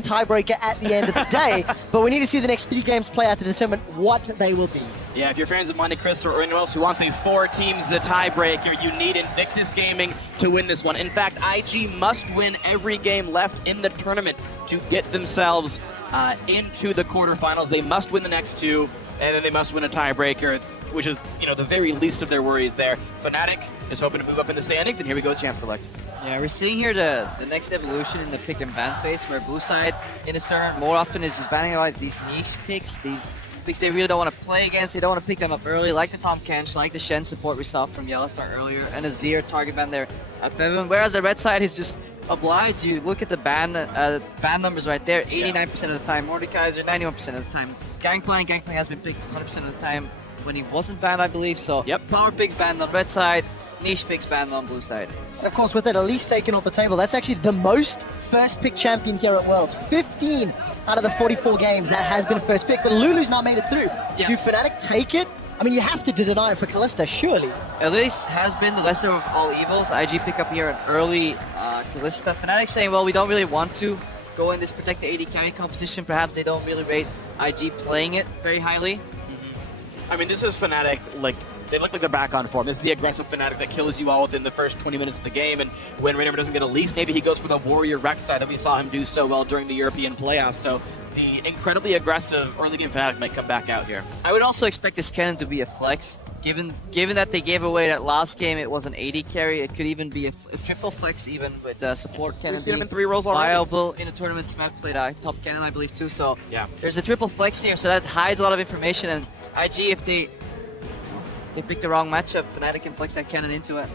tiebreaker at the end of the day, but we need to see the next 3 games play out to determine what they will be. Yeah, if you're fans of Monte Cristo or anyone else who wants a 4 teams tiebreaker, you need Invictus Gaming to win this one. In fact, IG must win every game left in the tournament to get themselves into the quarterfinals. They must win the next 2, and then they must win a tiebreaker, which is, the very least of their worries there. Fnatic is hoping to move up in the standings, and here we go, chance select. Yeah, we're seeing here the next evolution in the pick and ban phase, where blue side in this tournament more often is just banning out these niche picks, these picks they really don't want to play against, they don't want to pick them up early, like the Tom Kench, like the Shen support we saw from Yellowstar earlier, and a Zero target ban there at Feven, whereas the red side is just obliged. You look at the ban numbers right there, 89% of the time, Mordekaiser 91% of the time, Gangplank has been picked 100% of the time when he wasn't banned, I believe, so power picks banned on red side, niche picks banned on blue side. And of course, with it at least taken off the table, that's actually the most first pick champion here at Worlds. 15 out of the 44 games that has been a first pick, but Lulu's not made it through. Yeah. Do Fnatic take it? I mean, you have to deny it for Kalista, surely. At least has been the lesser of all evils. IG pick up here an early Kalista. Fnatic saying, well, we don't really want to go in this protect the AD carry composition. Perhaps they don't really rate IG playing it very highly. I mean, this is Fnatic, they look like they're back on form. This is the aggressive Fnatic that kills you all within the first 20 minutes of the game, and when Raynor doesn't get a lease, maybe he goes for the Warrior Rex side that we saw him do so well during the European playoffs. So the incredibly aggressive early game Fnatic might come back out here. I would also expect this cannon to be a flex. Given that they gave away that last game, it was an AD carry. It could even be a triple flex, even with support cannon. We've seen him in 3 roles already. Viable in a tournament. Smack played top cannon, I believe, too. So yeah, there's a triple flex here, so that hides a lot of information. And IG, if they pick the wrong matchup, Fnatic can flex that cannon into it.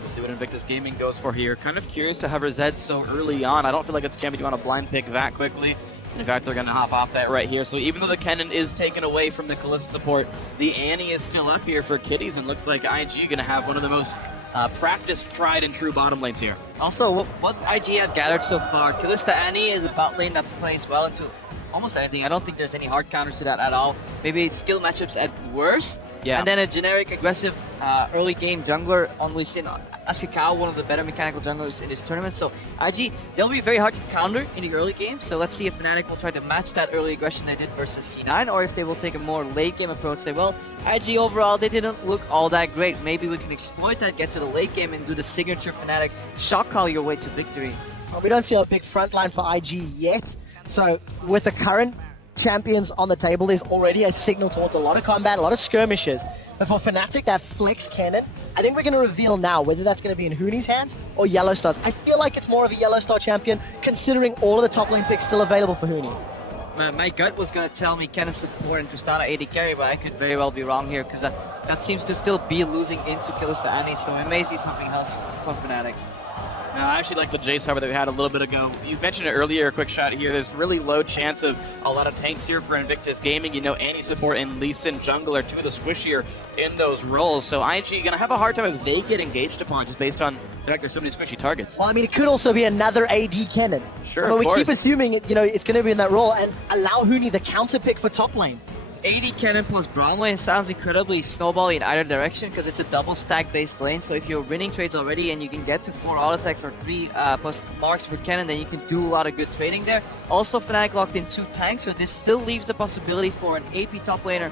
We'll see what Invictus Gaming goes for here. Kind of curious to have Zed so early on. I don't feel like it's a champion you want to blind pick that quickly. In fact, they're going to hop off that right here. So even though the cannon is taken away from the Kalista support, the Annie is still up here for Kitties, and looks like IG going to have one of the most practiced, tried and true bottom lanes here. Also, what IG have gathered so far, Kalista Annie is a bot lane that plays well into almost anything. I don't think there's any hard counters to that at all. Maybe skill matchups at worst. Yeah. And then a generic aggressive early game jungler on Lee Sin, Askakao, one of the better mechanical junglers in this tournament. So IG, they'll be very hard to counter in the early game. So let's see if Fnatic will try to match that early aggression they did versus C9, or if they will take a more late game approach. Say, well, IG overall, they didn't look all that great. Maybe we can exploit that, get to the late game, and do the signature Fnatic shock call your way to victory. Well, we don't see a big front line for IG yet. So with the current champions on the table, there's already a signal towards a lot of combat, a lot of skirmishes. But for Fnatic, that flex cannon, I think we're going to reveal now whether that's going to be in Huni's hands or Yellowstar's. I feel like it's more of a Yellowstar champion, considering all of the top lane picks still available for Huni. My gut was going to tell me cannon support and Tristana AD carry, but I could very well be wrong here, because that seems to still be losing into Kalista Annie, so we may see something else from Fnatic. I actually like the Jace hover that we had a little bit ago. You mentioned it earlier, a quick shot here. There's really low chance of a lot of tanks here for Invictus Gaming. Annie support and Lee Sin jungle are 2 of the squishier in those roles. So IG going to have a hard time if they get engaged upon, just based on the fact there's so many squishy targets. Well, I mean, it could also be another AD cannon. Sure, we keep assuming it's going to be in that role and allow Huni the counter pick for top lane. AD cannon plus Brown lane sounds incredibly snowbally in either direction, because it's a double stack based lane. So if you're winning trades already and you can get to 4 auto attacks or 3 plus marks for cannon, then you can do a lot of good trading there. Also, Fnatic locked in 2 tanks, so this still leaves the possibility for an AP top laner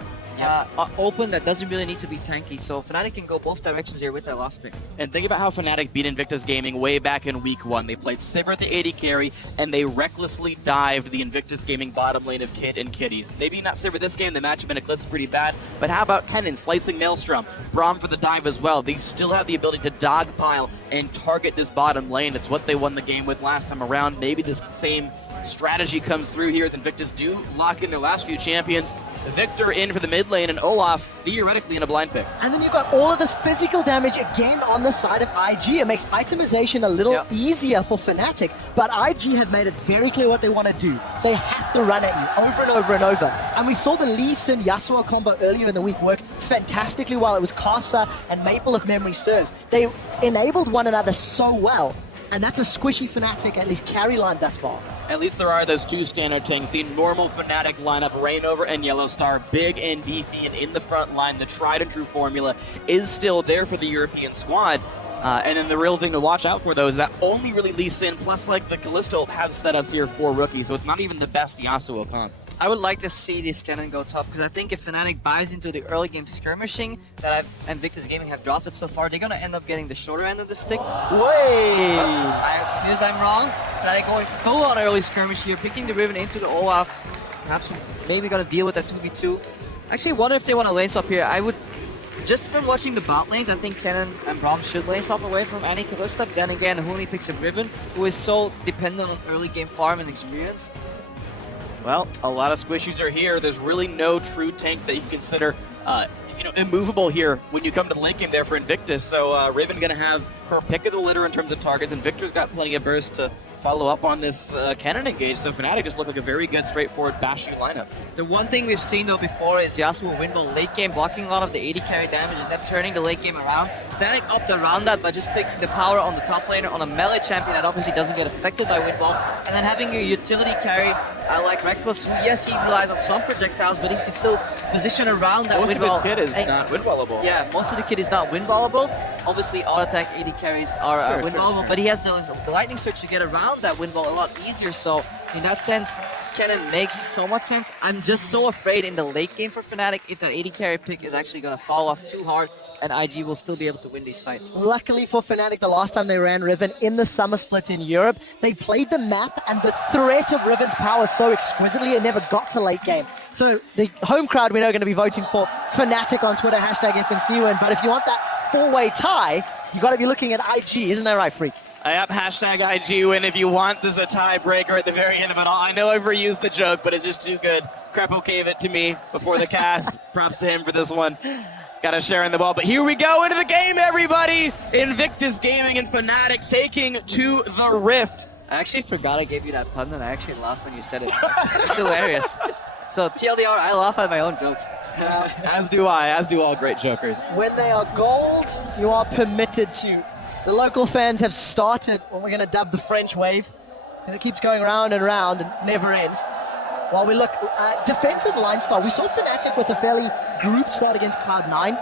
open that doesn't really need to be tanky. So Fnatic can go both directions here with that last pick. And think about how Fnatic beat Invictus Gaming way back in week 1. They played Sivir at the AD carry, and they recklessly dived the Invictus Gaming bottom lane of Kid and Kitties. Maybe not Sivir this game, the matchup in Eclipse is pretty bad, but how about Kennen slicing Maelstrom, Braum for the dive as well. They still have the ability to dogpile and target this bottom lane. It's what they won the game with last time around. Maybe this same strategy comes through here as Invictus do lock in their last few champions. Victor in for the mid lane, and Olaf theoretically in a blind pick. And then you've got all of this physical damage again on the side of IG. It makes itemization a little easier for Fnatic, but IG have made it very clear what they want to do. They have to run at you over and over and over. And we saw the Lee Sin Yasuo combo earlier in the week work fantastically well. It was Casa and Maple, if memory serves. They enabled one another so well. And that's a squishy Fnatic, at least carry line thus far. At least there are those 2 standard tanks. The normal Fnatic lineup, Rainover and Yellowstar, big and beefy and in the front line. The tried and true formula is still there for the European squad. And then the real thing to watch out for, though, is that only really Lee Sin plus like the Callisto have setups here for Rookie, so it's not even the best Yasuo comp. I would like to see this cannon go top, because I think if Fnatic buys into the early game skirmishing that Invictus Gaming have drafted so far, they're going to end up getting the shorter end of the stick. Wait! News I'm wrong. Fnatic going full on early skirmish here, picking the Riven into the Olaf. Perhaps maybe going to deal with that 2v2. Actually, wonder if they want to lane swap here. I would, just from watching the bot lanes, I think Kennen and Braum should lane swap away from any Kalista. Then again, Huni picks a Riven, who is so dependent on early game farm and experience. Well, a lot of squishies are here. There's really no true tank that you consider, immovable here when you come to the late game there for Invictus. So Riven gonna have her pick of the litter in terms of targets, and Victor's got plenty of bursts to follow up on this cannon engage. So Fnatic just look like a very good, straightforward bash lineup. The one thing we've seen though before is Yasuo Windmill late game blocking a lot of the AD carry damage and then turning the late game around. Fnatic opted around that by just picking the power on the top laner on a melee champion that obviously doesn't get affected by Windmill, and then having a utility carry like Reckless, who yes, he relies on some projectiles, but he can still position around that Windmill. Most of his kit is not windwallable. Yeah, most of the kit is not windwallable. Obviously, auto attack AD carries are windwallable, but he has the lightning surge to get around that windwall a lot easier. So in that sense, Kennen makes so much sense. I'm just so afraid in the late game for Fnatic if that AD carry pick is actually going to fall off too hard, and IG will still be able to win these fights. Luckily for Fnatic, the last time they ran Riven in the summer split in Europe, they played the map and the threat of Riven's power so exquisitely it never got to late game. So the home crowd we know are going to be voting for Fnatic on Twitter, #FNCWin, but if you want that four-way tie, you got to be looking at IG, isn't that right, Freak? Yep, #IG win if you want. This is a tiebreaker at the very end of it all. I know I've reused the joke, but it's just too good. Crepo gave it to me before the cast. Props to him for this one. Gotta share in the ball, but here we go into the game, everybody! Invictus Gaming and Fnatic taking to the Rift. I actually forgot I gave you that pun, and I actually laughed when you said it. It's hilarious. So TLDR, I laugh at my own jokes. As do I, as do all great jokers. When they are gold, you are permitted to. The local fans have started what we're going to dub the French wave, and it keeps going round and round and never ends. While we look at defensive line start, we saw Fnatic with a fairly group start against Cloud9.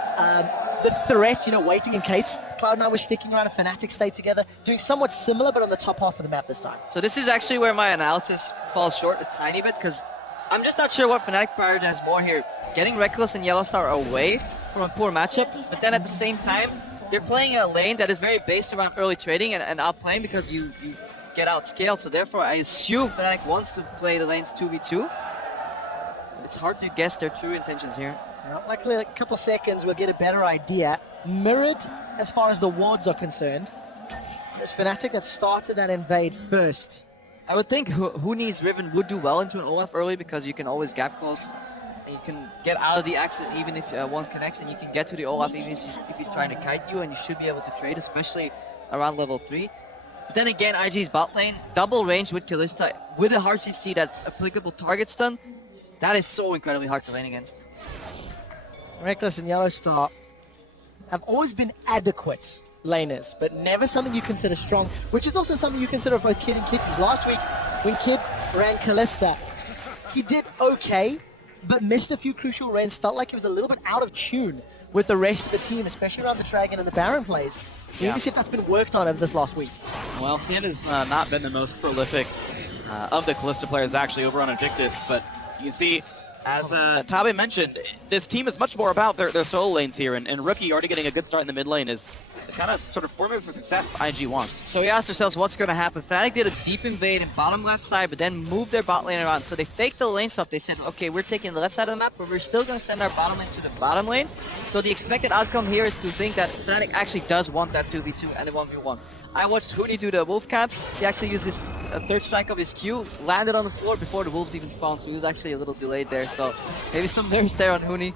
The threat, waiting in case Cloud9 was sticking around, and Fnatic stayed together, doing somewhat similar, but on the top half of the map this time. So this is actually where my analysis falls short a tiny bit, because I'm just not sure what Fnatic prioritizes more here. Getting Reckless and Yellowstar away from a poor matchup, but then at the same time, they're playing a lane that is very based around early trading and outplaying because you get outscaled, so therefore I assume Fnatic wants to play the lanes 2v2. It's hard to guess their true intentions here. Well, likely a couple seconds we'll get a better idea. Mirrored as far as the wards are concerned. There's Fnatic that started that invade first. I would think Huni's Riven would do well into an Olaf early because you can always gap close and you can get out of the accident even if one connects, and you can get to the Olaf even if he's trying to kite you, and you should be able to trade, especially around level 3. But then again, IG's bot lane, double range with Kalista, with a hard CC that's applicable target stun, that is so incredibly hard to lane against. Reckless and Yellowstar have always been adequate laners, but never something you consider strong, which is also something you consider both Kid and Kitties. Last week, when Kid ran Kalista, he did okay, but missed a few crucial lanes, felt like he was a little bit out of tune with the rest of the team, especially around the Dragon and the Baron plays. We need to see if that's been worked on over this last week. Well, Kid has not been the most prolific of the Kalista players actually over on Invictus, but you can see, as Tabe mentioned, this team is much more about their solo lanes here, and Rookie already getting a good start in the mid lane is the kind of sort of formula for success IG wants. So we asked ourselves what's going to happen. Fnatic did a deep invade in bottom left side, but then moved their bot lane around. So they faked the lane swap. They said, okay, we're taking the left side of the map, but we're still going to send our bottom lane to the bottom lane. So the expected outcome here is to think that Fnatic actually does want that 2v2 and a 1v1. I watched Huni do the wolf camp. He actually used this third strike of his Q, landed on the floor before the wolves even spawned, so he was actually a little delayed there. So maybe some nerves there on Huni.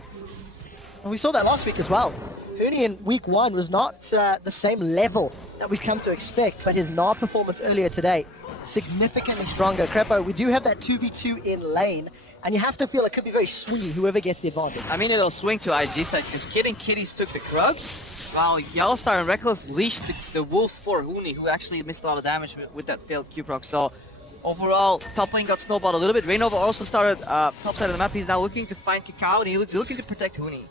And we saw that last week as well. Huni in week 1 was not the same level that we've come to expect, but his Nard performance earlier today, significantly stronger. Crepo, we do have that 2v2 in lane, and you have to feel it could be very swingy, whoever gets the advantage. I mean, it'll swing to IG side, because Kid and Kitties took the Krugs, while Yellowstar and Reckless leashed the Wolf for Huni, who actually missed a lot of damage with that failed Q-proc. So overall, top lane got snowballed a little bit. Rainova also started top side of the map. He's now looking to find Kakao, and he's looking to protect Huni.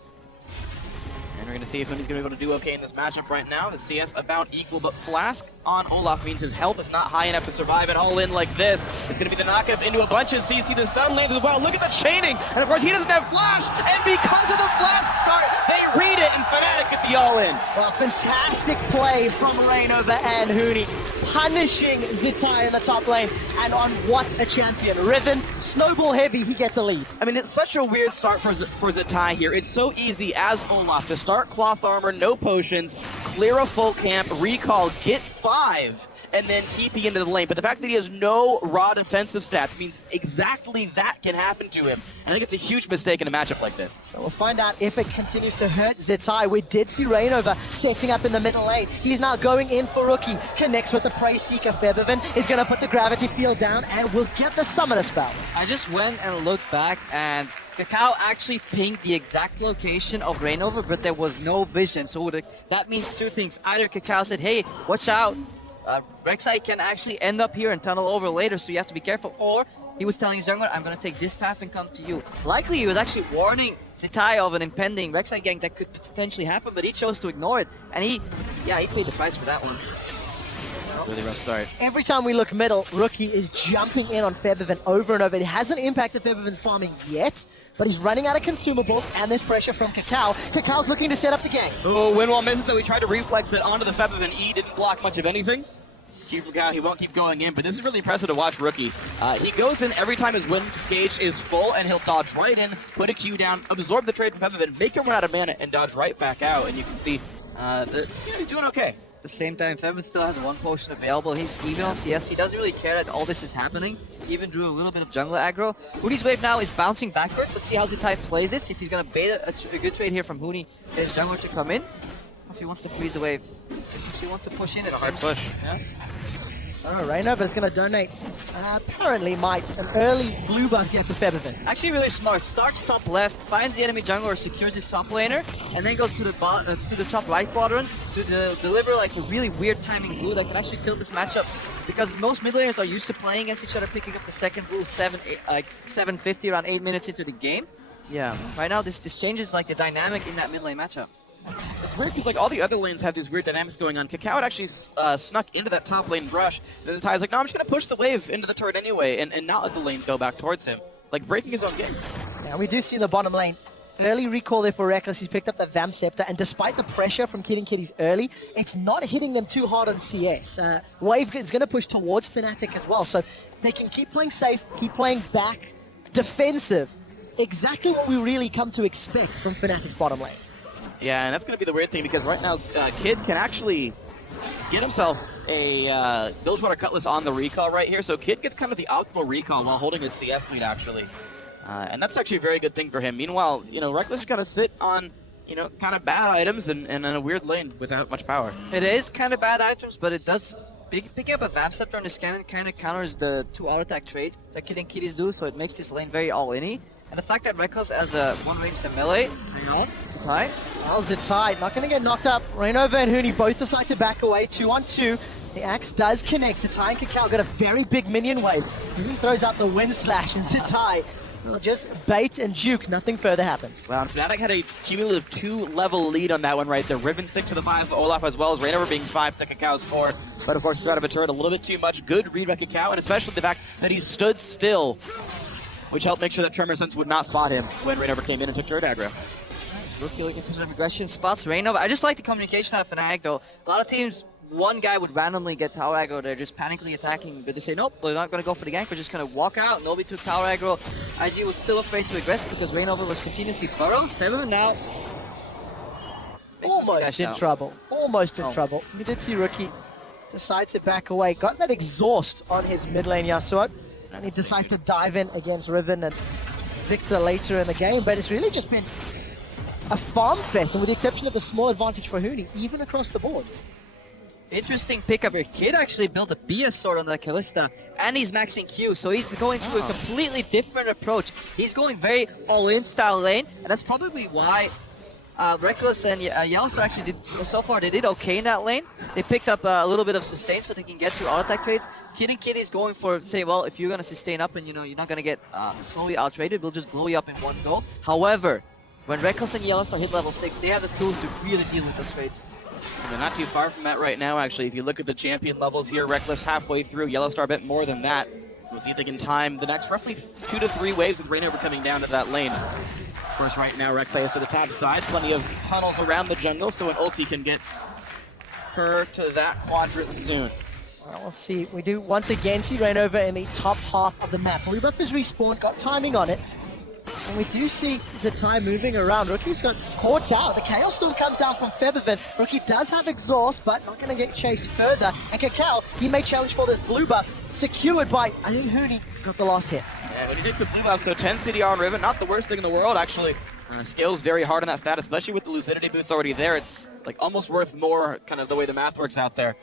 we're going to see if he's going to be able to do okay in this matchup right now. The CS about equal, but Flask on Olaf means his health is not high enough to survive it all in like this. It's going to be the knockup into a bunch of CC. The stun lands as well. Look at the chaining. And of course, he doesn't have Flash. And because of the Flask start, they read it, and Fnatic get the all-in. Well, fantastic play from Reignover and Huni, punishing Zitai in the top lane. And on what a champion. Riven, snowball heavy, he gets a lead. I mean, it's such a weird start for Zitai here. It's so easy as Olaf to start cloth armor, no potions, clear a full camp, recall, get 5, and then TP into the lane. But the fact that he has no raw defensive stats means exactly that can happen to him. And I think it's a huge mistake in a matchup like this. So we'll find out if it continues to hurt Zitai. We did see Reignover setting up in the middle lane. He's now going in for Rookie. Connects with the Prey Seeker. Featherman is going to put the gravity field down and will get the Summoner spell. I just went and looked back, and Kakao actually pinged the exact location of Reignover, but there was no vision. So that means two things. Either Kakao said, hey, watch out, Rek'Sai can actually end up here and tunnel over later, so you have to be careful. Or he was telling his jungler, I'm going to take this path and come to you. Likely he was actually warning Zitai of an impending Rek'Sai gank that could potentially happen, but he chose to ignore it. And he paid the price for that one. Really rough start. Every time we look middle, Rookie is jumping in on Featherman over and over. It hasn't impacted Featherman's farming yet, but he's running out of consumables, and there's pressure from Kakao. Kakao's looking to set up the game. Oh, Winwall misses, though. He tried to reflex it onto the Featherman. E didn't block much of anything. Q for Kakao, he won't keep going in, but this is really impressive to watch Rookie. He goes in every time his win gauge is full, and he'll dodge right in, put a Q down, absorb the trade from Featherman, make him run out of mana, and dodge right back out. And you can see that he's doing okay. At the same time, Featherman still has one potion available. He's even on CS. He doesn't really care that all this is happening. He even drew a little bit of jungler aggro. Hooni's wave now is bouncing backwards. Let's see how Zitai plays this. If he's going to bait a good trade here from Hooni, his jungler to come in. If he wants to freeze the wave. If he wants to push in, it's a hard push. Yeah. Reignover is going to donate, apparently might, an early blue buff here to Featherman. Actually really smart. Starts top left, finds the enemy jungler or secures his top laner, and then goes to the top right quadrant to deliver like a really weird timing blue that can actually tilt this matchup. Because most mid laners are used to playing against each other, picking up the second blue 750 around 8 minutes into the game. Yeah, right now this changes like the dynamic in that mid lane matchup. It's weird because like all the other lanes have these weird dynamics going on. Kakao had actually snuck into that top lane brush. Then the Tai's like, no, I'm just going to push the wave into the turret anyway and not let the lane go back towards him. Like breaking his own game. Yeah, we do see the bottom lane. Early recall there for Reckless. He's picked up the Vamp Scepter, and despite the pressure from Kidding Kitties early, it's not hitting them too hard on CS. Wave is going to push towards Fnatic as well, so they can keep playing safe, keep playing back, defensive. Exactly what we really come to expect from Fnatic's bottom lane. Yeah, and that's going to be the weird thing because right now, Kid can actually get himself a Bilgewater Cutlass on the recall right here. So Kid gets kind of the optimal recall while holding his CS lead, actually. And that's actually a very good thing for him. Meanwhile, you know, Reckless is going to sit on, you know, kind of bad items and in a weird lane without much power. It is kind of bad items, but it does... Picking up a Vamp Scepter on this cannon kind of counters the 2 auto attack trade that Kid and Kitties do, so it makes this lane very all-in-y. And the fact that Reckless has a one range to melee, hang on, Zitai. Well, Zitai not going to get knocked up. Reignover and Huni both decide to back away, 2-on-2. The axe does connect. Zitai and Kakao got a very big minion wave. Huni throws out the wind slash, and Zitai will just bait and juke. Nothing further happens. Wow, Fnatic had a cumulative 2-level lead on that one right there. Riven 6 to the 5 for Olaf, as well as Reignover being 5 to Kakao's 4. But of course, out of a turret a little bit too much. Good read by Kakao, and especially the fact that he stood still, which helped make sure that Tremor Sense would not spot him when Reignover came in and took turret aggro. Rookie looking for some aggression spots. Reignover, I just like the communication out of Fnatic though. A lot of teams, one guy would randomly get tower aggro, they're just panically attacking, but they say, nope, they're not going to go for the gank, we're just going to walk out. Nobody took tower aggro. IG was still afraid to aggress because Reignover was continuously burrowed. Featherman now... Almost in trouble. Almost in trouble. We did see Rookie decide to back away. Got that exhaust on his mid lane Yasuo. And he decides to dive in against Riven and Victor later in the game, but it's really just been a farm fest, and with the exception of a small advantage for Huni, even across the board. Interesting pickup here. Kid actually built a BF sword on that Kalista, and he's maxing Q, so he's going to a completely different approach. He's going very all-in style lane, and that's probably why Reckless and Yasuo actually did, so far they did okay in that lane. They picked up a little bit of sustain so they can get through auto attack trades. Kid and Kitty's going for, say, well, if you're going to sustain up and you know you're not going to get slowly out-traded, we'll just blow you up in one go. However, when Reckless and Yellowstar hit level 6, they have the tools to really deal with those trades. And they're not too far from that right now, actually. If you look at the champion levels here, Reckless halfway through, Yellowstar a bit more than that. We'll see if they can time the next roughly 2 to 3 waves with Rainover coming down to that lane. Of course, right now, Rek'Sai is to the top side. Plenty of tunnels around the jungle, so an ulti can get her to that quadrant soon. Well, we'll see. We do once again see Rainover in the top half of the map. Blue buff is respawned, got timing on it. And we do see Zatai moving around. Rookie's got caught out. The Chaos Storm comes down from Feathervin. Rookie does have exhaust, but not going to get chased further. And Kakao, he may challenge for this blue buff. Secured by, I think Huni got the last hit. Yeah, when you take the blue buff, so 10 CDR on Riven, not the worst thing in the world, actually. Scales very hard on that stat, especially with the Lucidity boots already there. It's like almost worth more, kind of the way the math works out there.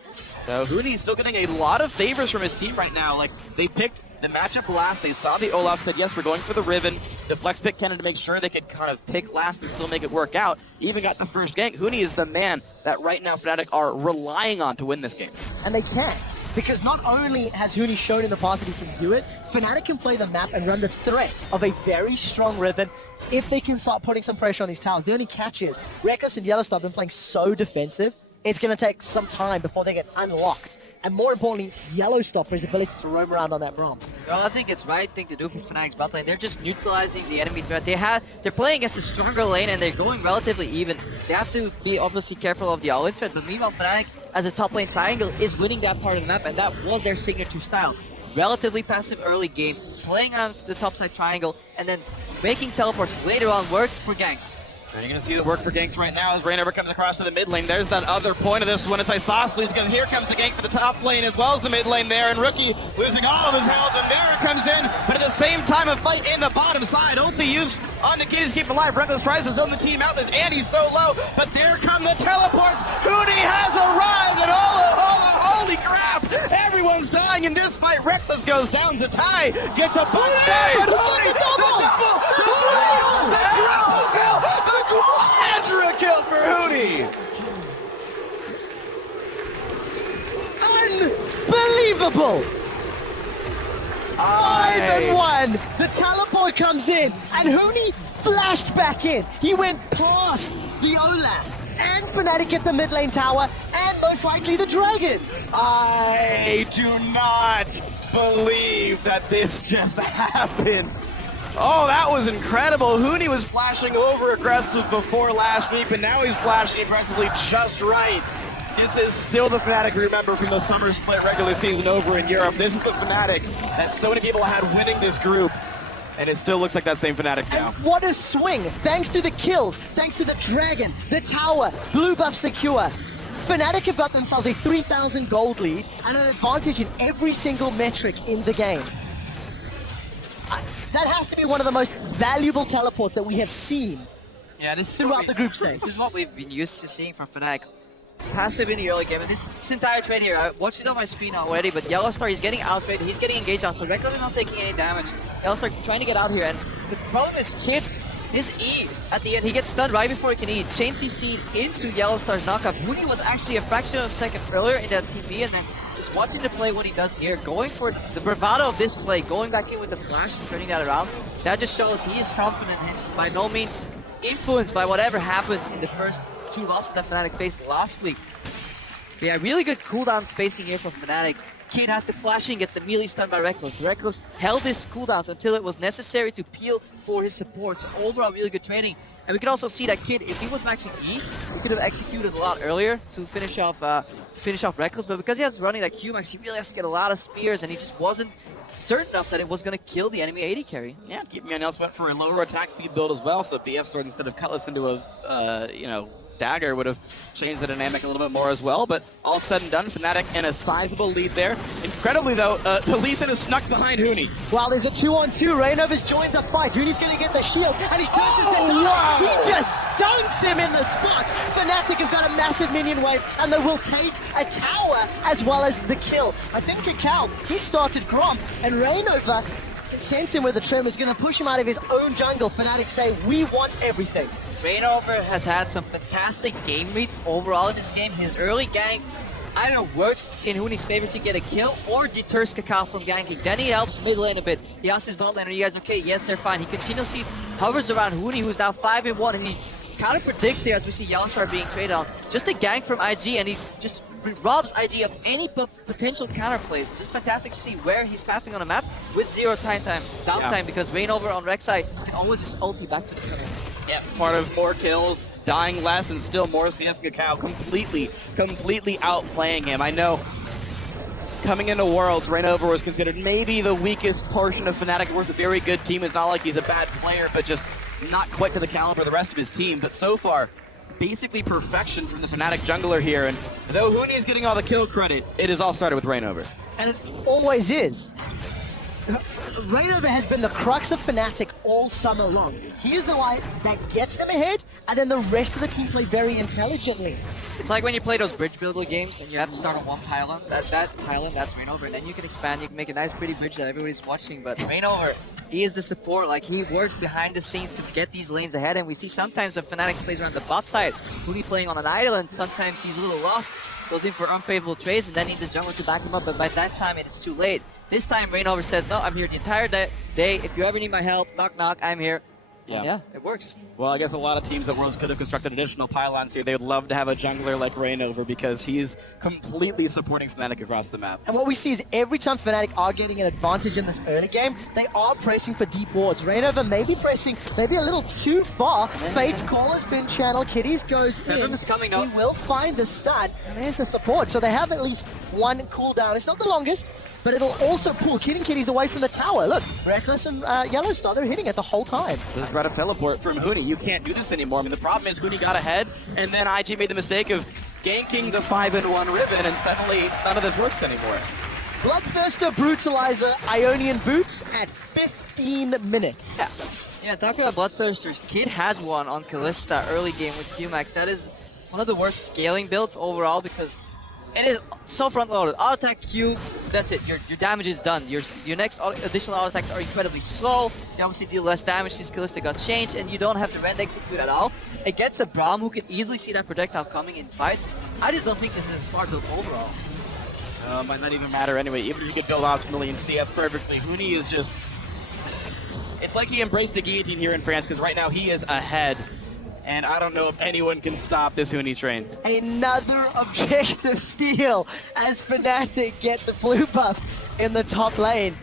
So Huni's still getting a lot of favors from his team right now. Like, they picked the matchup last, they saw the Olaf, said, yes, we're going for the Riven. The flex pick Kennen to make sure they could kind of pick last and still make it work out. Even got the first gank. Huni is the man that right now Fnatic are relying on to win this game. And they can. Because not only has Huni shown in the past that he can do it, Fnatic can play the map and run the threat of a very strong Riven if they can start putting some pressure on these towers. The only catch is, Reckless and Yellowstar have been playing so defensive, it's going to take some time before they get unlocked. And more importantly, Yellowstar for his ability to roam around on that Braum. Well, I think it's the right thing to do for Fnatic's bot lane. They're just neutralizing the enemy threat. They're playing against a stronger lane and they're going relatively even. They have to be obviously careful of the all-in threat, but meanwhile Fnatic, as a top lane triangle, is winning that part of the map, and that was their signature style. Relatively passive early game, playing on the top side triangle, and then making teleports later on work for ganks. And you're going to see the work for ganks right now as Rainover comes across to the mid lane. There's that other point of this one. It's Isosceles, because here comes the gank for the top lane as well as the mid lane there. And Rookie losing all of his health, and there it comes in. But at the same time, a fight in the bottom side. Ulti used on the Kitties to keep alive. Reckless tries to zone the team out. This Andy's so low, but there come the teleports. Huni has arrived, and holy crap! Everyone's dying in this fight. Reckless goes down. Zatai gets a bunch down, but Huni, the double! The triple kill! The quadra kill for Huni! Unbelievable! 5-1! The teleport comes in, and Huni flashed back in. He went past the Olaf, and Fnatic get the mid lane tower, and most likely the dragon. I do not believe that this just happened. Oh, that was incredible. Huni was flashing over aggressive before last week, but now he's flashing aggressively just right. This is still the Fnatic we remember from the summer split regular season over in Europe. This is the Fnatic that so many people had winning this group, and it still looks like that same Fnatic now. And what a swing! Thanks to the kills, thanks to the dragon, the tower, blue buff secure. Fnatic have got themselves a 3,000 gold lead and an advantage in every single metric in the game. That has to be one of the most valuable teleports that we have seen throughout the group stage. This is what we've been used to seeing from Fnatic. Passive in the early game, and this entire trade here, I watched it on my screen already, but Yellowstar, he's getting out-traded, he's getting engaged out, so Reckless is not taking any damage. Yellowstar trying to get out here, and the problem is Kid, his E, at the end, he gets stunned right before he can E. Chain CC into Yellowstar's knockup. Huni was actually a fraction of a second earlier in that TP, and then just watching the play what he does here, going for the bravado of this play, going back in with the flash and turning that around, that just shows he is confident and he's by no means influenced by whatever happened in the first 2 losses that Fnatic faced last week. But yeah, really good cooldown spacing here from Fnatic. Kid has to flash in, gets immediately stunned by Reckless. Reckless held his cooldowns until it was necessary to peel for his support. So overall, really good trading. And we can also see that Kid, if he was maxing E, he could have executed a lot earlier to finish off Reckless. But because he has running that Q-Max, he really has to get a lot of spears, and he just wasn't certain enough that it was going to kill the enemy AD carry. Yeah, Keep Me On Else went for a lower attack speed build as well, so BF Sword instead of Cutlass into a, dagger would have changed the dynamic a little bit more as well, but all said and done, Fnatic in a sizable lead there. Incredibly though, the Lee Sin is snuck behind Huni. Well, there's a 2-on-2. Rainover's joined the fight. Huni's going to get the shield, and he's turned to Zatai. He just dunks him in the spot. Fnatic have got a massive minion wave, and they will take a tower as well as the kill. I think Kakao, he started Gromp, and Rainover sends him with a trim, is going to push him out of his own jungle. Fnatic say, we want everything. Rainover has had some fantastic game reads overall in this game. His early gank either works in Huni's favor to get a kill or deters Kakao from ganking. Then he helps mid lane a bit. He asks his bot lane, are you guys okay? Yes, they're fine. He continuously hovers around Huni, who's now 5-1, and he kind of predicts there as we see Yellowstar being traded on. Just a gank from IG, and he just robs IG of any potential counterplays. It's just fantastic to see where he's pathing on the map with zero downtime, because Reignover on Rek'Sai can always just ulti back to the tunnels. Yeah, part of more kills, dying less, and still more CS. Kakao completely outplaying him. I know coming into Worlds, Reignover was considered maybe the weakest portion of Fnatic. We're a very good team. It's not like he's a bad player, but just not quite to the caliber of the rest of his team. But so far, basically perfection from the Fnatic jungler here. And though Huni is getting all the kill credit, it has all started with Reignover. And it always is. Reignover has been the crux of Fnatic all summer long. He is the one that gets them ahead, and then the rest of the team play very intelligently. It's like when you play those bridge builder games and you have to start on one pylon. That pylon, that's Reignover, and then you can expand, you can make a nice pretty bridge that everybody's watching. But Reignover, he is the support. Like, he works behind the scenes to get these lanes ahead, and we see sometimes when Fnatic plays around the bot side, Huni playing on an island, sometimes he's a little lost, goes in for unfavorable trades, and then needs a jungler to back him up, but by that time it's too late. This time Reignover says, no, I'm here the entire day. If you ever need my help, knock knock, I'm here. Yeah, it works. Well, I guess a lot of teams at Worlds could have constructed additional pylons here. They would love to have a jungler like Reignover because he's completely supporting Fnatic across the map. And what we see is every time Fnatic are getting an advantage in this early game, they are pressing for deep wards. Reignover may be pressing maybe a little too far. Fate's call has been channeled. Kitties goes in. Is coming up. He will find the stun. And there's the support. So they have at least one cooldown. It's not the longest, but it'll also pull Kitties away from the tower. Look, Reckless and Yellowstar, they're hitting it the whole time. Just right a teleport from Huni. You can't do this anymore. I mean, the problem is Huni got ahead, and then IG made the mistake of ganking the 5-in-1 Riven, and suddenly none of this works anymore. Bloodthirster Brutalizer Ionian Boots at 15 minutes. Yeah, talking about Bloodthirsters, Kid has one on Kalista early game with Qmax. That is one of the worst scaling builds overall because it is so front-loaded. Auto attack Q, that's it. Your damage is done. Your next additional auto attacks are incredibly slow. You obviously deal less damage since Kalista got changed, and you don't have to rend execute at all. It gets a Braum who can easily see that projectile coming in fights. I just don't think this is a smart build overall. Might not even matter anyway. Even if you could build optimally and CS perfectly, Huni is just... It's like he embraced a guillotine here in France, because right now he is ahead. And I don't know if anyone can stop this Huni train. Another objective steal as Fnatic get the blue buff in the top lane.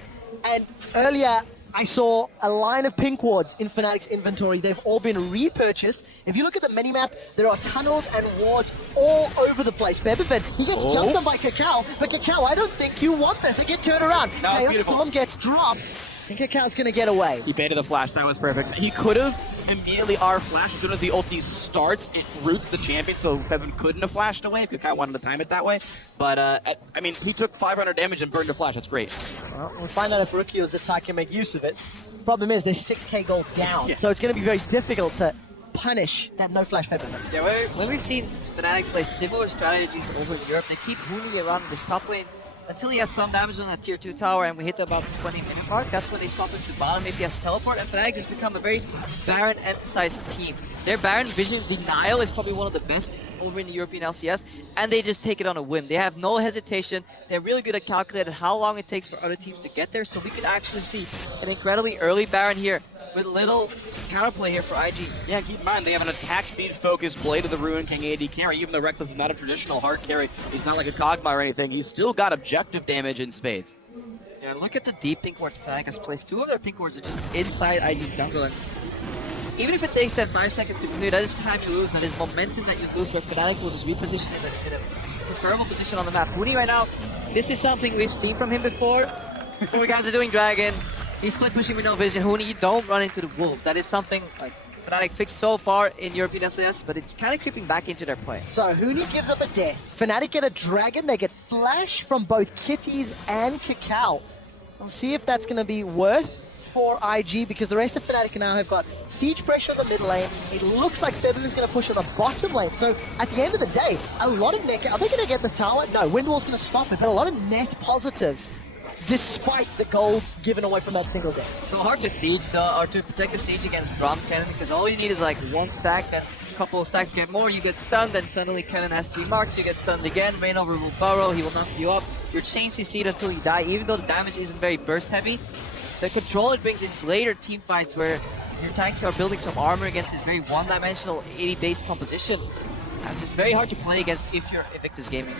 And earlier, I saw a line of pink wards in Fnatic's inventory. They've all been repurchased. If you look at the minimap, there are tunnels and wards all over the place. Febiven, he gets jumped on by Kakao, but Kakao, I don't think you want this. They get turned around. Chaos Storm gets dropped. I think Kakao's going to get away. He baited the flash. That was perfect. He could have immediately R-flash as soon as the ulti starts. It roots the champion, so Fevin couldn't have flashed away if Kakao wanted to time it that way. But, I mean, he took 500 damage and burned a flash. That's great. Well, we'll find out if Rookie or Zatai can make use of it. Problem is, there's 6k gold down, so it's going to be very difficult to punish that no-flash Fevin. Yeah, when we've seen Fnatic play similar strategies over in Europe, they keep Huni around this top lane until he has some damage on that tier 2 tower, and we hit about the 20-minute mark. That's when they swap into bottom if he has teleport, and Fnatic has become a very Baron-emphasized team. Their Baron vision denial is probably one of the best over in the European LCS, and they just take it on a whim. They have no hesitation. They're really good at calculating how long it takes for other teams to get there, so we could actually see an incredibly early Baron here with little counterplay here for IG. Yeah, keep in mind, they have an attack speed focused Blade of the Ruin King AD carry. Even though Reckless is not a traditional hard carry, he's not like a Kog'Maw or anything, he's still got objective damage in spades. Yeah, look at the deep pink wards Fnatic has placed. 2 of their pink wards are just inside IG's jungle, and even if it takes them 5 seconds to clear, that is time you lose, and that is momentum that you lose where Fnatic will just reposition in a preferable position on the map. Huni right now, this is something we've seen from him before. 4 guys are doing Dragon. He's split pushing with no vision. Huni, you don't run into the wolves. That is something like Fnatic fixed so far in European LCS, but it's kind of creeping back into their play. So Huni gives up a death. Fnatic get a dragon. They get flash from both Kitties and Kakao. We'll see if that's going to be worth for IG, because the rest of Fnatic now have got siege pressure on the mid lane. It looks like Feather's going to push on the bottom lane. So at the end of the day, a lot of net... Are they going to get this tower? No, Windwall's going to stop it, but a lot of net positives despite the gold given away from that single game. So hard to siege though, or to protect the siege against Braum Cannon, because all you need is like 1 stack, then a couple of stacks get more, you get stunned, then suddenly Cannon has 3 marks, you get stunned again, Reignover will burrow, he will knock you up, you're chain CC'd until you die, even though the damage isn't very burst heavy. The control it brings in later team fights where Your tanks are building some armor against this very one-dimensional 80-based composition. And it's just very hard to play against if you're Invictus Gaming.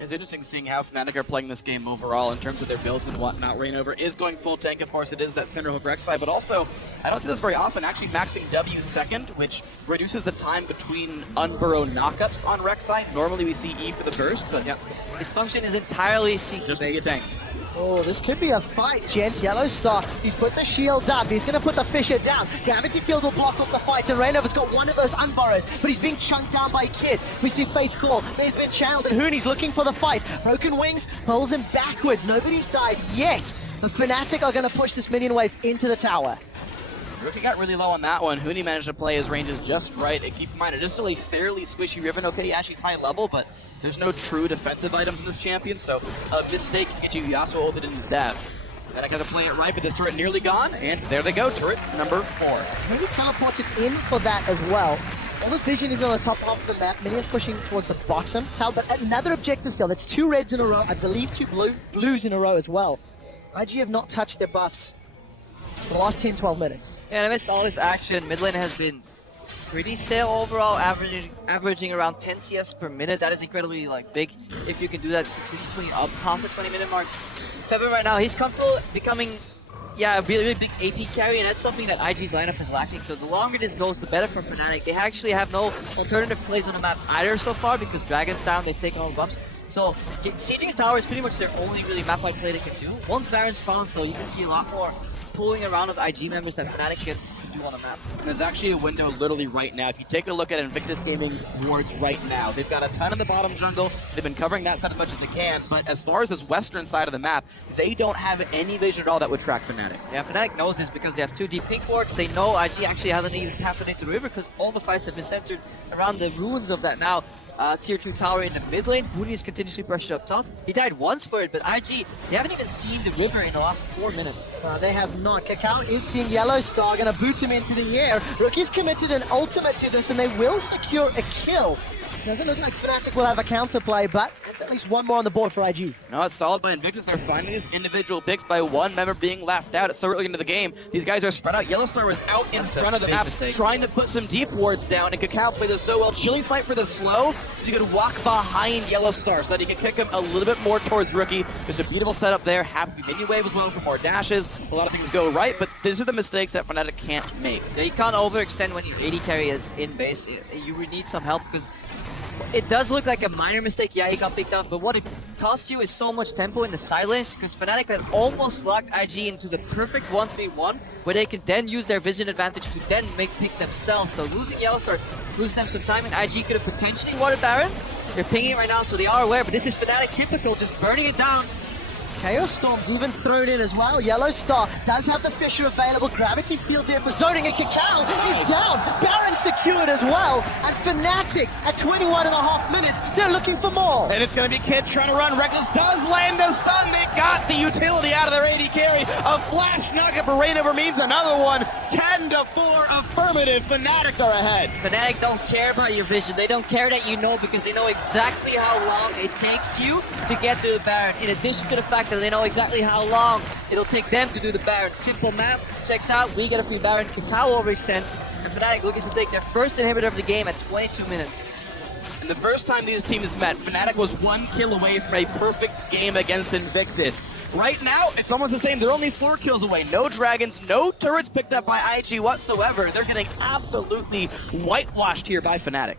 It's interesting seeing how Fnatic are playing this game overall in terms of their builds and whatnot. Reignover is going full tank, of course, it is that center hook Rek'Sai, but also, I don't see this very often, actually maxing W second, which reduces the time between unburrow knockups on Rek'Sai. Normally we see E for the burst, but Yep. His function is entirely CC just be a tank. Oh, this could be a fight, gents. Yellowstar, he's put the shield up. He's going to put the Fisher down. Gravity Field will block off the fight, and Reignover's got one of those unburrows, but he's being chunked down by Kid. We see Fate's Call. He's been channeled, and Hooney's looking for the fight. Broken Wings pulls him backwards. Nobody's died yet. The Fnatic are going to push this minion wave into the tower. Rookie got really low on that one. Hooney managed to play his ranges just right. And keep in mind, it is still a fairly squishy Riven. Okay, yeah, she's high level, but there's no true defensive items in this champion, so a mistake can get you Yasuo ulted into death. And I got to play it right, but this turret nearly gone, and there they go, turret number 4. Hooney teleported in for that as well. All the vision is on the top half of the map. Minion's pushing towards the bottom tower, but another objective still. That's 2 reds in a row. I believe 2 blues in a row as well. IG have not touched their buffs for the last 10-12 minutes. Yeah, and amidst all this action, mid lane has been pretty stale overall, averaging around 10 CS per minute. That is incredibly big if you can do that consistently up past the 20-minute mark. Febvre right now, he's comfortable becoming a really big AP carry, and that's something that IG's lineup is lacking. So the longer this goes, the better for Fnatic. They actually have no alternative plays on the map either so far because Dragon's down, they've taken all the buffs. So sieging a tower is pretty much their only really map-wide play they can do. Once Baron spawns though, you can see a lot more pulling around of IG members that Fnatic can do on the map. And there's actually a window literally right now. If you take a look at Invictus Gaming's wards right now, they've got a ton in the bottom jungle. They've been covering that side as much as they can, but as far as this western side of the map, they don't have any vision at all that would track Fnatic. Yeah, Fnatic knows this because they have 2 deep pink wards. They know IG actually hasn't even tapped into the river because all the fights have been centered around the ruins of that now. Tier 2 tower in the mid lane. Hooney is continuously pressured up top. He died once for it, but IG, they haven't even seen the river in the last 4 minutes. They have not. Cacao is seeing Yellowstar, going to boot him into the air. Rookie's committed an ultimate to this, and they will secure a kill. Doesn't look like Fnatic will have a counterplay, but it's at least one more on the board for IG. No, it's solid by Invictus. They're finding these individual picks by one member being left out. It's so early into the game. These guys are spread out. Yellowstar was out in front of the map, trying to put some deep wards down, and Cacao played this so well. Chili's fight for the slow, so you could walk behind Yellowstar so that he can kick him a little bit more towards Rookie. There's a beautiful setup there. Happy minion wave as well for more dashes. A lot of things go right, but these are the mistakes that Fnatic can't make. Yeah, you can't overextend when your AD carry is in base. You would need some help because it does look like a minor mistake. Yeah, he got picked up, but what it costs you is so much tempo in the side lanes because Fnatic had almost locked IG into the perfect 1-3-1 where they can then use their vision advantage to then make picks themselves. So losing Yellowstar loses them some time, and IG could have potentially warded Baron. They're pinging it right now, so they are aware, but this is Fnatic typical, just burning it down. Chaos Storm's even thrown in as well. Yellowstar does have the Fisher available. Gravity Field there for zoning, and Cacao is down. Baron secured as well. And Fnatic at 21.5 minutes, they're looking for more. And it's going to be Kid trying to run. Reckless does land the stun. They got the utility out of their AD carry. A flash knockup for Reignover means another one. 10-4 affirmative. Fnatic are ahead. Fnatic don't care about your vision. They don't care that you know because they know exactly how long it takes you to get to the Baron. In addition to the fact that they know exactly how long it'll take them to do the Baron. Simple math, checks out, we get a free Baron, Cacao overextends, and Fnatic looking to take their first inhibitor of the game at 22 minutes. And the first time these teams met, Fnatic was 1 kill away from a perfect game against Invictus. Right now, it's almost the same. They're only 4 kills away. No dragons, no turrets picked up by IG whatsoever. They're getting absolutely whitewashed here by Fnatic.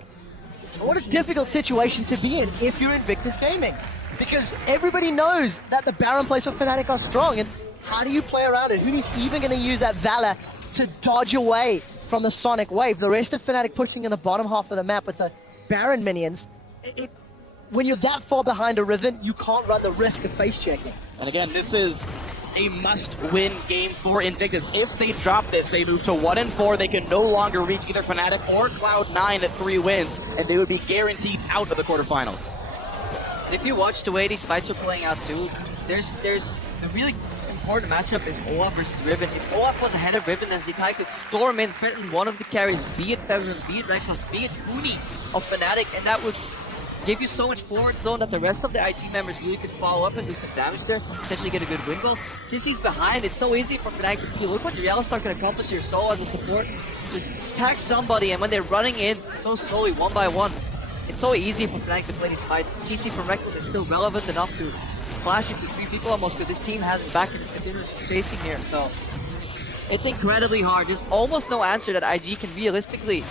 What a difficult situation to be in if you're Invictus Gaming. Because everybody knows that the Baron plays for Fnatic are strong, and how do you play around it? Hooney's even going to use that Valor to dodge away from the Sonic Wave. The rest of Fnatic pushing in the bottom half of the map with the Baron minions. When you're that far behind a Riven, you can't run the risk of face checking. And again, this is a must-win game for Invictus. If they drop this, they move to 1-4. They can no longer reach either Fnatic or Cloud9 at 3 wins, and they would be guaranteed out of the quarterfinals. If you watch the way these fights are playing out too, there's the really important matchup is Olaf versus Riven. If Olaf was ahead of Riven, then Zitai could storm in, threaten one of the carries, be it Febvre, be it Reckless, be it Hooney of Fnatic, and that would gave you so much forward zone that the rest of the IG members really could follow up and do some damage there, potentially get a good win goal. Since he's behind, it's so easy for Fnatic to kill. Look what Yellowstar can accomplish here solo as a support. Just tag somebody, and when they're running in so slowly, one by one, it's so easy for Fnatic to play these fights. CC from Reckless is still relevant enough to flash into 3 people almost, because his team has his back and his continuous spacing here, so it's incredibly hard. There's almost no answer that IG can realistically,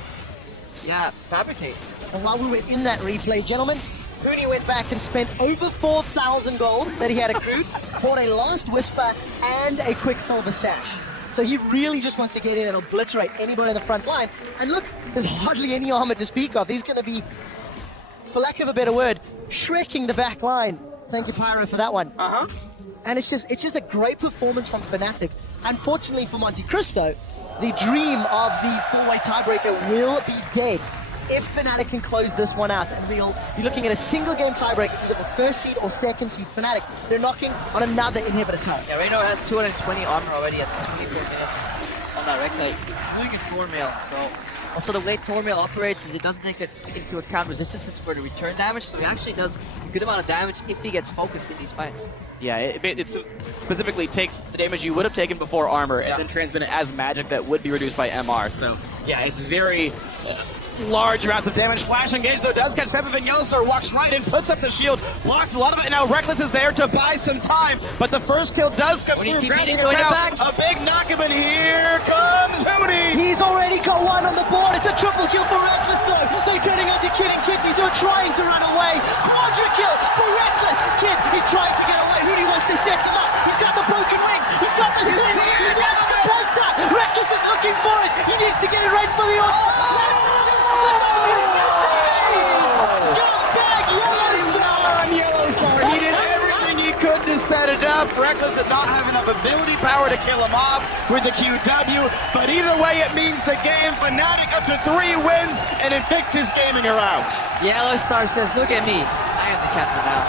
fabricate. And while we were in that replay, gentlemen, Huni went back and spent over 4,000 gold that he had accrued, bought a last whisper and a Quicksilver sash. So he really just wants to get in and obliterate anybody in the front line. And look, there's hardly any armor to speak of. He's going to be, for lack of a better word, shrekking the back line. Thank you, Pyro, for that one. And it's just a great performance from Fnatic. Unfortunately for Monte Cristo, the dream of the 4-way tiebreaker will be dead if Fnatic can close this one out, and we'll be looking at a single game tiebreaker, either the first seed or second seed. Fnatic, they're knocking on another inhibitor tie. Yeah, Raynor has 220 armor already at 24 minutes on that Rek'Sai. He's doing a Tormail, so also the way Tormail operates is it doesn't take into account resistances for the return damage, so he actually does a good amount of damage if he gets focused in these fights. Yeah, it specifically takes the damage you would have taken before armor and then transmit it as magic that would be reduced by MR. So yeah, it's very large amounts of damage. Flash engage though does catch Peppa, and Yellowstar walks right in, puts up the shield, blocks a lot of it, and now Reckless is there to buy some time, but the first kill does come through, grabbing it out. A big knock-up, and here comes Huni! He's already got one on the board. It's a triple kill for Reckless though. They're turning onto Kid and Kitties who are trying to run away. Quadra kill for Reckless. Kid is trying to get away. Huni wants to set him up. He's got the broken wings. He's got the sling. He wants the Penta. Reckless is looking for it. He needs to get it right for the Scumbag Yellowstar! He did everything he could to set it up. Reckless did not have enough ability power to kill him off with the QW, but either way it means the game. Fnatic up to 3 wins, and Invictus Gaming are out. Yellowstar says, look at me. I am the captain now.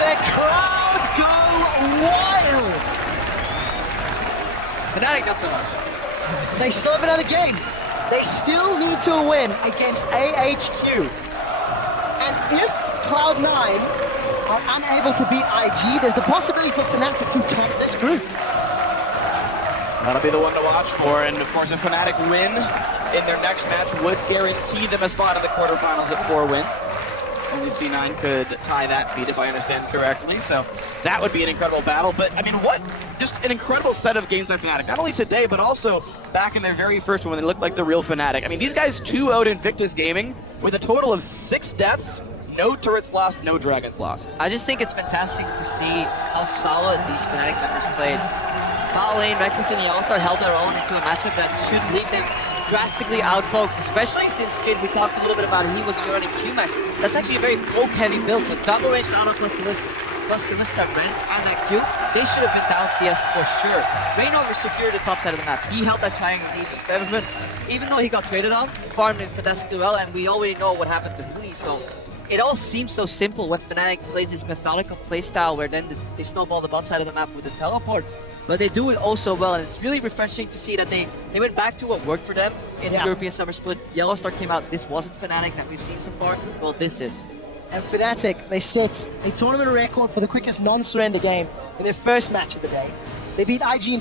The crowd go wild. Fnatic not so much. They still have another game. They still need to win against AHQ. And if Cloud9 are unable to beat IG, there's the possibility for Fnatic to top this group. That'll be the one to watch for, and of course a Fnatic win in their next match would guarantee them a spot in the quarterfinals at 4 wins. Only C9 could tie that feat, if I understand correctly, so that would be an incredible battle. But I mean, what just an incredible set of games by Fnatic, not only today but also back in their very first one when they looked like the real Fnatic. I mean, these guys 2-0'd Invictus Gaming with a total of 6 deaths, no turrets lost, no dragons lost. I just think it's fantastic to see how solid these Fnatic members played. Bot lane, Reckless and Yellowstar held their own into a matchup that should leave them drastically outpoked, especially since Kid, we talked a little bit about it, he was running Q-Max. That's actually a very poke-heavy build, so double range auto plus Kalista Brent and that Q, they should have been down CS for sure. Raynor was secure to the top side of the map. He held that triangle lead, even though he got traded on, farmed it fantastically well, and we already know what happened to Huni, so it all seems so simple when Fnatic plays this methodical playstyle where then they snowball the bot side of the map with the teleport. But they do it oh so well, and it's really refreshing to see that they went back to what worked for them in the European Summer Split. Yellowstar came out, this wasn't Fnatic that we've seen so far, well this is. And Fnatic, they set a tournament record for the quickest non-surrender game in their first match of the day. They beat IG in